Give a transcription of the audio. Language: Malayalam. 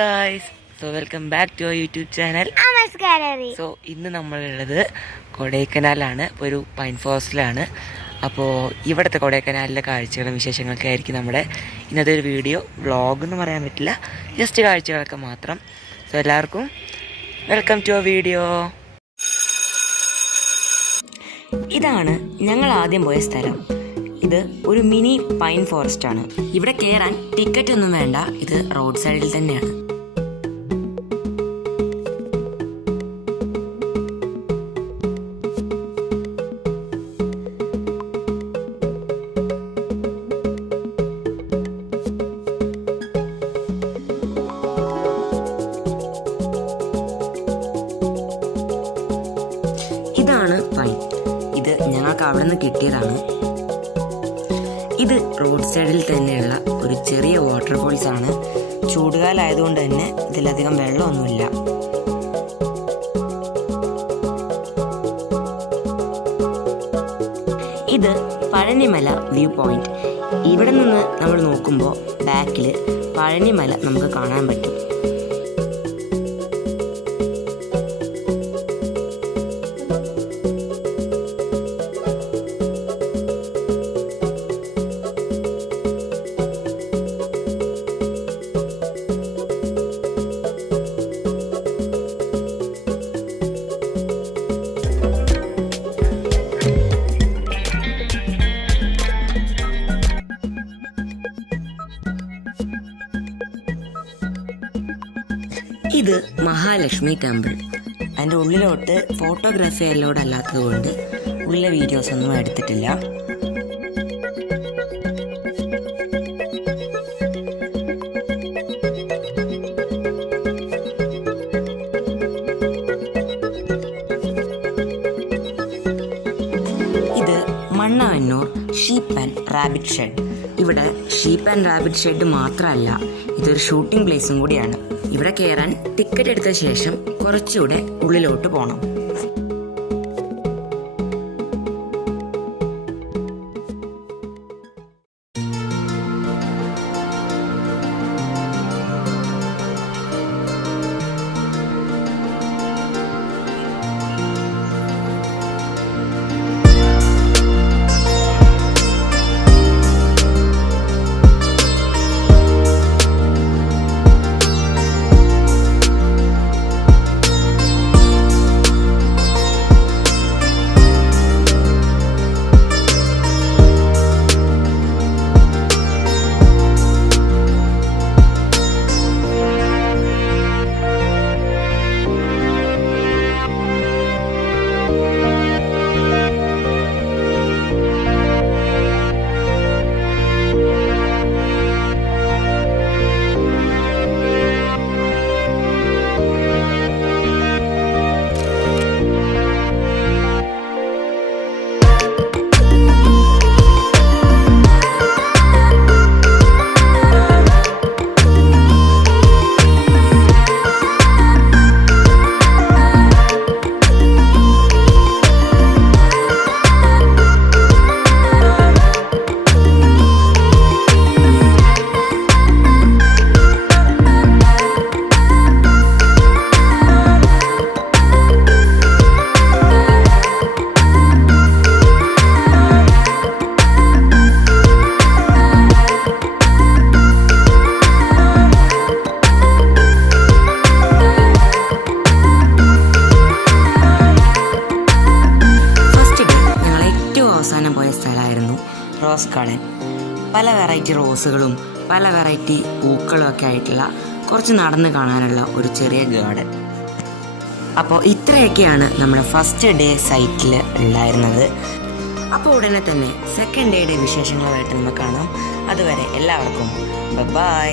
guys, so welcome back to our YouTube channel. So ഇന്ന് നമ്മളുള്ളത് കൊടൈക്കനാലാണ്, ഒരു പൈൻ ഫോറസ്റ്റിലാണ്. അപ്പോൾ ഇവിടുത്തെ കൊടൈക്കനാലിലെ കാഴ്ചകളും വിശേഷങ്ങളൊക്കെ ആയിരിക്കും നമ്മുടെ ഇന്നത്തെ ഒരു വീഡിയോ. വ്ളോഗ് എന്ന് പറയാൻ പറ്റില്ല, ജസ്റ്റ് കാഴ്ചകളൊക്കെ മാത്രം. സോ എല്ലാവർക്കും വെൽക്കം ടു അവർ വീഡിയോ. ഇതാണ് ഞങ്ങൾ ആദ്യം പോയ സ്ഥലം. ഇത് ഒരു മിനി പൈൻ ഫോറസ്റ്റ് ആണ്. ഇവിടെ കയറാൻ ടിക്കറ്റ് ഒന്നും വേണ്ട, ഇത് റോഡ് സൈഡിൽ തന്നെയാണ്. ഇതാണ് പൈൻ. ഇത് ഞങ്ങൾക്ക് അവിടെ നിന്ന് കിട്ടിയതാണ്. ഇത് റോഡ് സൈഡിൽ തന്നെയുള്ള ഒരു ചെറിയ വാട്ടർഫോൾസ് ആണ്. ചൂടുകാലമായതുകൊണ്ട് തന്നെ ഇതിലധികം വെള്ളമൊന്നുമില്ല. ഇത് പഴനിമല വ്യൂ പോയിന്റ്. ഇവിടെ നിന്ന് നമ്മൾ നോക്കുമ്പോൾ ബാക്കിൽ പഴനിമല നമുക്ക് കാണാൻ പറ്റും. ഇത് മഹാലക്ഷ്മി ടെമ്പിൾ. അതിൻ്റെ ഉള്ളിലോട്ട് ഫോട്ടോഗ്രാഫി അലോഡ് അല്ലാത്തത് കൊണ്ട് ഉള്ളിലെ വീഡിയോസ് ഒന്നും എടുത്തിട്ടില്ല. ഇത് മണ്ണാവന്നൂർ ഷീപ്പ് ആൻഡ് റാബിറ്റ് ഷെഡ്. ഇവിടെ ഷീപ്പ് ആൻഡ് റാബിറ്റ് ഷെഡ് മാത്രമല്ല, ഇതൊരു ഷൂട്ടിംഗ് പ്ലേസും കൂടിയാണ്. ഇവിടെ കയറാൻ ടിക്കറ്റ് എടുത്ത ശേഷം കുറച്ചുകൂടെ ഉള്ളിലോട്ട് പോകണം. പോയ സ്ഥലമായിരുന്നു റോസ് ഗാർഡൻ. പല വെറൈറ്റി റോസുകളും പല വെറൈറ്റി പൂക്കളും ഒക്കെ ആയിട്ടുള്ള കുറച്ച് നടന്ന് കാണാനുള്ള ഒരു ചെറിയ ഗാർഡൻ. അപ്പോൾ ഇത്രയൊക്കെയാണ് നമ്മുടെ ഫസ്റ്റ് ഡേ സൈറ്റിൽ ഉണ്ടായിരുന്നത്. അപ്പോൾ ഉടനെ തന്നെ സെക്കൻഡ് ഡേയുടെ വിശേഷങ്ങളുമായിട്ട് നമുക്ക് കാണാം. അതുവരെ എല്ലാവർക്കും ബൈ.